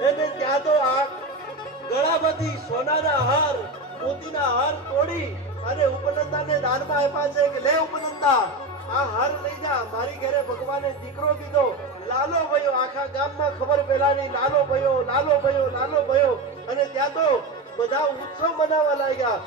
એને ત્યાં તો આ ગળામાંથી સોનાના હાર મોતીના હાર તોડી અને ઉપનંદાને દાનમાં આપ્યા છે કે લે ઉપનંદા આ હાર લઈ જા મારી ઘરે ભગવાને દીકરો કીધો લાલો ભયો આખા ગામમાં ખબર પેલાની લાલો ભયો લાલો ભયો લાલો ભયો અને ત્યાં તો બધા ઉત્સવ મનાવવા લાગ્યા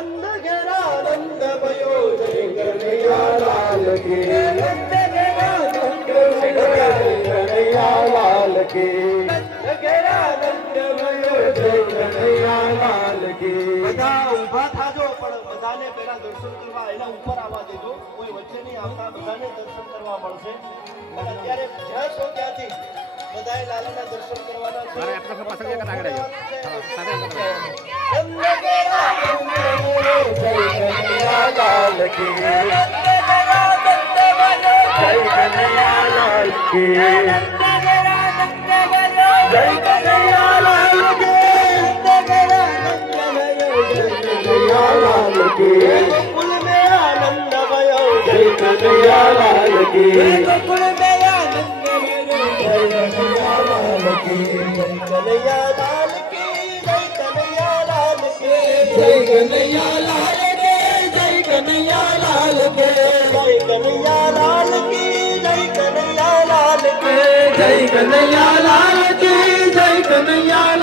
નંદ ઘેરા નંદ ભયો જય કનૈયા લાલ કી નંદ ઘેરા નંદ ભયો જય કનૈયા લાલ કી નંદ ઘેરા નંદ ભયો જય કનૈયા લાલ કી બધા ઊભા થાજો પણ બધાને પહેલા દર્શન કરવા એના ઉપર આવવા દેજો કોઈ વચ્ચે નહીં આવતા બધાને દર્શન કરવા મળશે અને અત્યારે જ્યાં છો ત્યાંથી બધાએ લાલાના દર્શન કરવાના છે અરે આપણા પાછળ એક આગળ આવ્યો નંદ ઘેરા નંદ ભયો જય કનૈયા લાલ કી નંદ ઘેરા નંદ ભયો જય કનૈયા લાલ કી નંદ ઘેરા નંદ ભયો જય કનૈયા લાલ કી નંદ ઘેરા નંદ ભયો જય કનૈયા લાલ કી ગોકુલ મે આનંદ ભયો જય કનૈયા લાલ કી ગોકુલ મે આનંદ ભયો જય કનૈયા લાલ કી કનૈયા લાલ કી જય કનૈયા લાલ કી જય કનૈયા લાલ કી જય કનૈયા લાલ કી જય કનૈયા લાલ કી જય કનૈયા લાલ કી જય કનૈયા લાલ કી જય કનૈયા